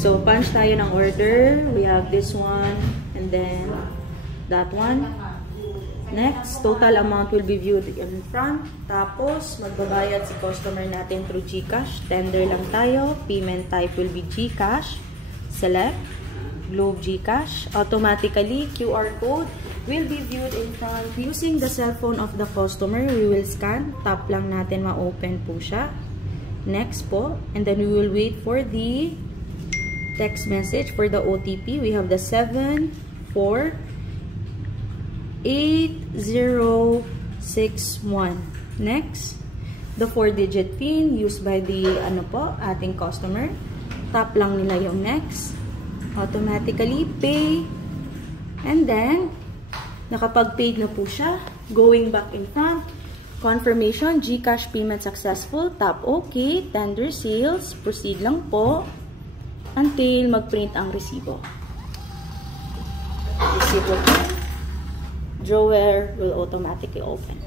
So, punch tayo ng order. We have this one and then that one. Next, total amount will be viewed in front. Tapos, magbabayad si customer natin through GCash. Tender lang tayo. Payment type will be GCash. Select Globe GCash. Automatically, QR code will be viewed in front. Using the cellphone of the customer, we will scan. Tap lang natin ma-open po siya. Next po. And then we will wait for the text message for the OTP. We have the 74861. Next, the 4-digit PIN used by the ating customer. Tap lang nila yung next. Automatically pay. And then, nakapag-paid na po siya. Going back in front. Confirmation, GCash payment successful. Tap OK. Tender sales. Proceed lang po. Until mag-print ang resibo. Resibo po. Drawer will automatically open.